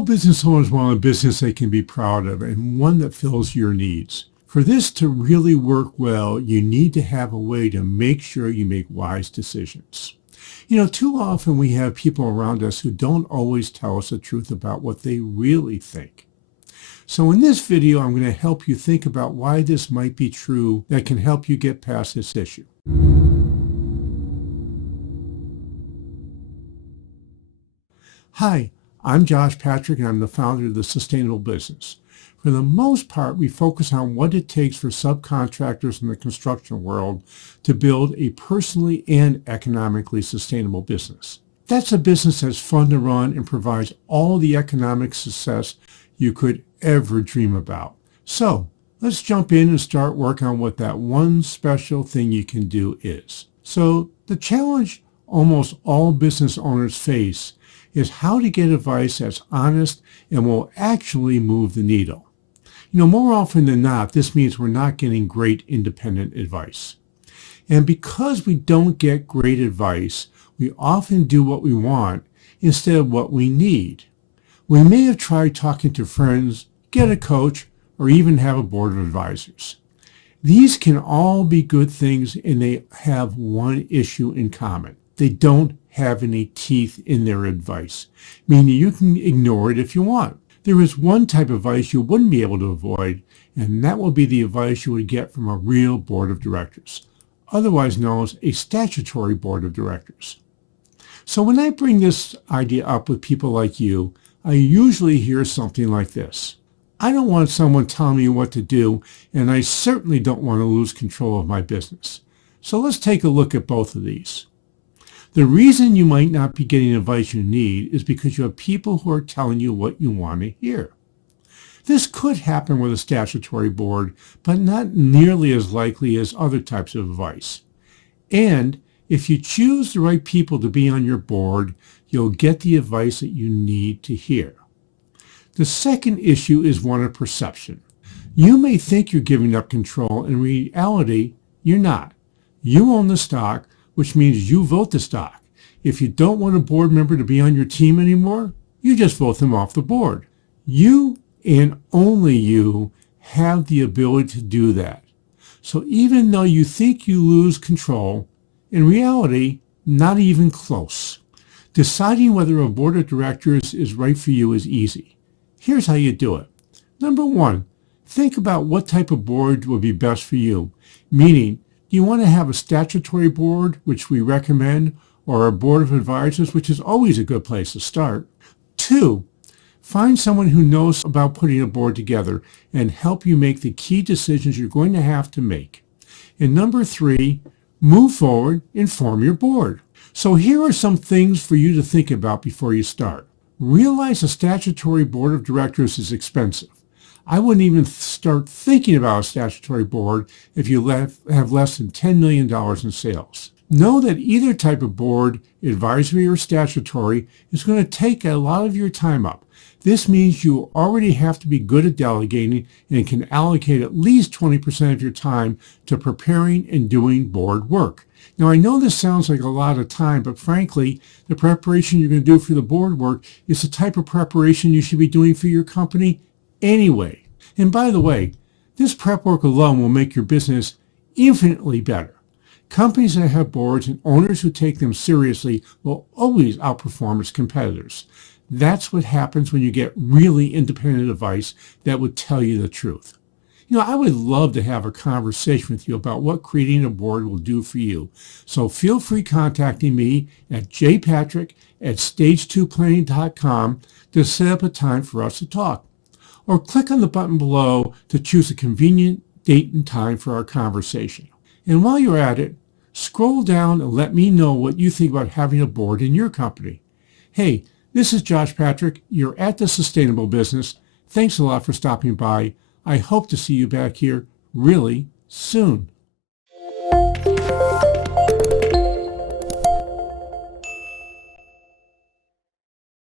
All business owners want a business they can be proud of and one that fills your needs. For this to really work well, you need to have a way to make sure you make wise decisions. Too often we have people around us who don't always tell us the truth about what they really think. So in this video, I'm going to help you think about why this might be true that can help you get past this issue. Hi, I'm Josh Patrick, and I'm the founder of The Sustainable Business. For the most part, we focus on what it takes for subcontractors in the construction world to build a personally and economically sustainable business. That's a business that's fun to run and provides all the economic success you could ever dream about. So let's jump in and start working on what that one special thing you can do is. So the challenge almost all business owners face is how to get advice that's honest and will actually move the needle. More often than not, this means we're not getting great independent advice. And because we don't get great advice, we often do what we want instead of what we need. We may have tried talking to friends, get a coach, or even have a board of advisors. These can all be good things, and they have one issue in common. They don't have any teeth in their advice, meaning you can ignore it if you want. There is one type of advice you wouldn't be able to avoid, and that will be the advice you would get from a real board of directors, otherwise known as a statutory board of directors. So when I bring this idea up with people like you, I usually hear something like this. I don't want someone telling me what to do, and I certainly don't want to lose control of my business. So let's take a look at both of these. The reason you might not be getting advice you need is because you have people who are telling you what you want to hear. This could happen with a statutory board, but not nearly as likely as other types of advice. And if you choose the right people to be on your board, you'll get the advice that you need to hear. The second issue is one of perception. You may think you're giving up control. In reality, you're not. You own the stock, which means you vote the stock. If you don't want a board member to be on your team anymore, you just vote them off the board. You and only you have the ability to do that. So even though you think you lose control, in reality, not even close. Deciding whether a board of directors is right for you is easy. Here's how you do it. Number one, think about what type of board would be best for you, meaning, do you want to have a statutory board, which we recommend, or a board of advisors, which is always a good place to start? Two, find someone who knows about putting a board together and help you make the key decisions you're going to have to make. And number three, move forward and form your board. So here are some things for you to think about before you start. Realize a statutory board of directors is expensive. I wouldn't even start thinking about a statutory board if you have less than $10 million in sales. Know that either type of board, advisory or statutory, is going to take a lot of your time up. This means you already have to be good at delegating and can allocate at least 20% of your time to preparing and doing board work. Now, I know this sounds like a lot of time, but frankly, the preparation you're going to do for the board work is the type of preparation you should be doing for your company anyway. And by the way, this prep work alone will make your business infinitely better. Companies that have boards and owners who take them seriously will always outperform its competitors. That's what happens when you get really independent advice that would tell you the truth. I would love to have a conversation with you about what creating a board will do for you. So feel free contacting me at jpatrick@stage2planning.com to set up a time for us to talk. Or click on the button below to choose a convenient date and time for our conversation. And while you're at it, scroll down and let me know what you think about having a board in your company. Hey, this is Josh Patrick. You're at The Sustainable Business. Thanks a lot for stopping by. I hope to see you back here really soon.